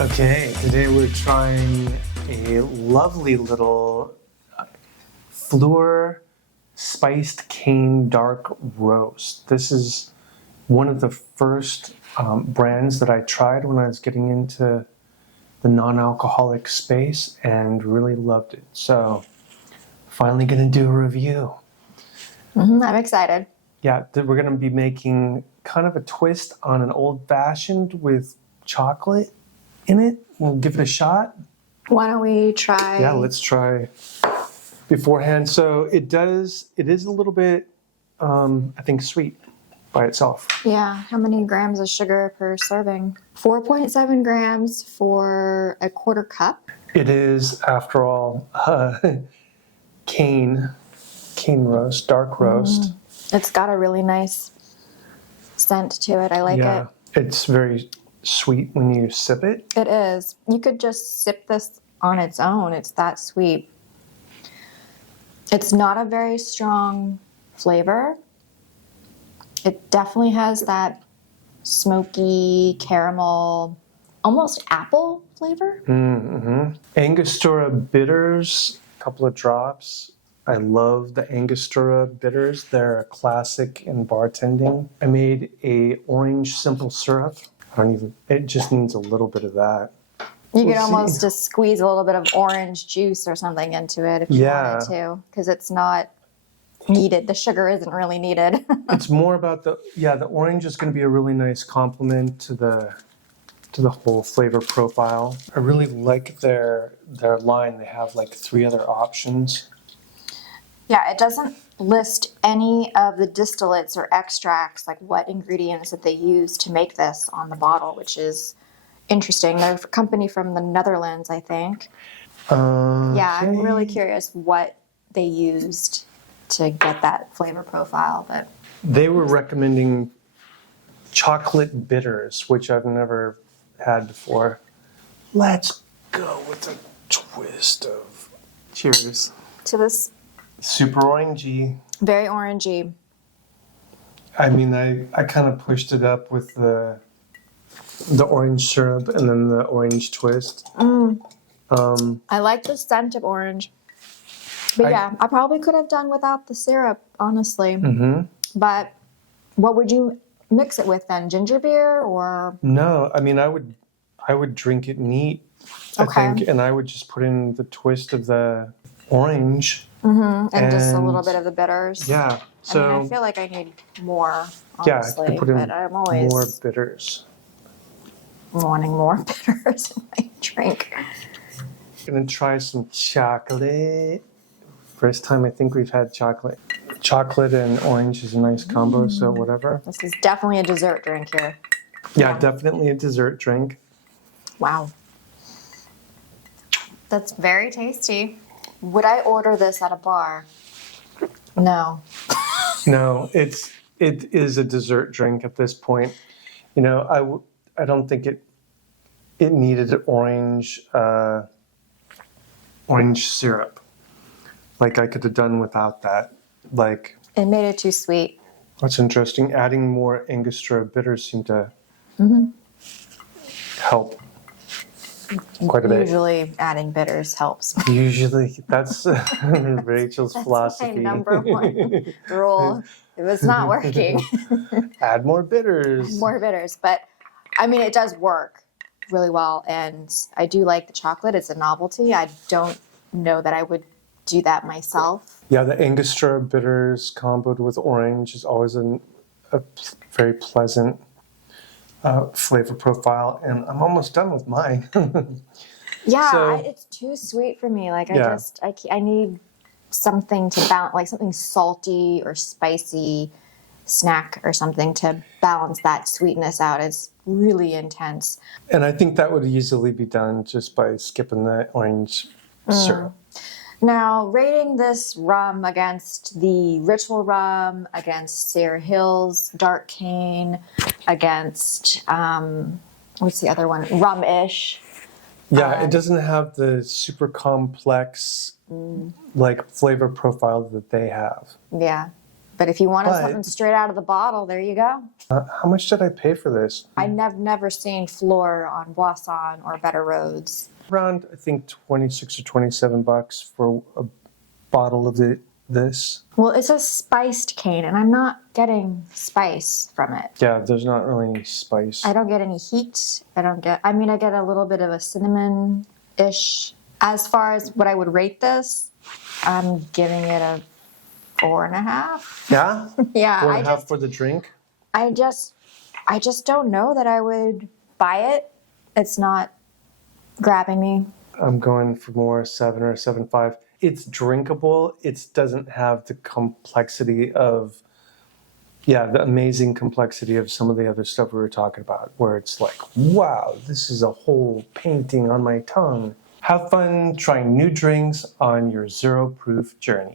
Okay, today we're trying a lovely little Fluere spiced cane dark roast. This is one of the first brands that I tried when I was getting into the non-alcoholic space and really loved it. So finally gonna do a review. I'm excited. Yeah, we're gonna be making kind of a twist on an old-fashioned with chocolate in it. We'll give it a shot. Why don't we try? Yeah, let's try beforehand. So it is a little bit, I think, sweet by itself. Yeah, how many grams of sugar per serving? 4.7 grams for a quarter cup. It is, after all, cane roast, dark roast. It's got a really nice scent to it. I like it. It's very sweet when you sip it. It is. You could just sip this on its own. It's that sweet. It's not a very strong flavor. It definitely has that smoky caramel, almost apple flavor. Angostura bitters, a couple of drops. I love the Angostura bitters. They're a classic in bartending. I made a orange simple syrup. It just needs a little bit of that. You could almost just squeeze a little bit of orange juice or something into it if you wanted to, because it's not needed. The sugar isn't really needed. It's more about the orange is going to be a really nice complement to the whole flavor profile. I really like their line. They have like 3 other options. Yeah, it doesn't list any of the distillates or extracts, like what ingredients that they use to make this on the bottle, which is interesting. They're a company from the Netherlands, I think. Yeah, I'm really curious what they used to get that flavor profile. But they were recommending chocolate bitters, which I've never had before. Let's go with a twist of cheers to this. Super orangey. Very orangey. I mean, I kind of pushed it up with the orange syrup and then the orange twist. I like the scent of orange. But I probably could have done without the syrup, honestly. But what would you mix it with then? Ginger beer or? No, I mean, I would drink it neat, I think, and I would just put in the twist of the orange. And just a little bit of the bitters. Yeah. So I feel like I need more, honestly. Yeah, I could put in but I'm always more bitters. Wanting more bitters in my drink. Gonna try some chocolate. First time I think we've had chocolate. Chocolate and orange is a nice combo, so whatever. This is definitely a dessert drink here. Yeah, definitely a dessert drink. Wow. That's very tasty. Would I order this at a bar? No. No, it is a dessert drink at this point. You know, I don't think it needed orange syrup. Like I could have done without that. Like it made it too sweet. That's interesting. Adding more Angostura bitters seemed to help quite a bit. Usually adding bitters helps. Usually, that's Rachel's philosophy. That's my number one rule. If it's not working, add more bitters. More bitters. But I mean, it does work really well. And I do like the chocolate. It's a novelty. I don't know that I would do that myself. Yeah, the Angostura bitters comboed with orange is always a very pleasant flavor profile, and I'm almost done with mine. Yeah, it's too sweet for me. Like I need something to balance, like something salty or spicy snack or something to balance that sweetness out. It's really intense. And I think that would easily be done just by skipping the orange syrup. Now, rating this rum against the Ritual rum, against Sierra Hills Dark Cane, against, what's the other one? Rum-ish. Yeah, it doesn't have the super complex, like, flavor profile that they have. Yeah. But if you wanted But- something straight out of the bottle, there you go. How much did I pay for this? I've never seen Fleure on Boisson or Better Roads. Around, I think, 26 or 27 bucks for a bottle of this. Well, it's a spiced cane, and I'm not getting spice from it. Yeah, there's not really any spice. I don't get any heat. I get a little bit of a cinnamon-ish. As far as what I would rate this, I'm giving it a 4.5. Yeah? Yeah, 4.5 for the drink? I just don't know that I would buy it. It's not grabbing me. I'm going for more 7 or 7.5. It's drinkable. It doesn't have the complexity of, the amazing complexity of some of the other stuff we were talking about, where it's like, wow, this is a whole painting on my tongue. Have fun trying new drinks on your zero proof journey.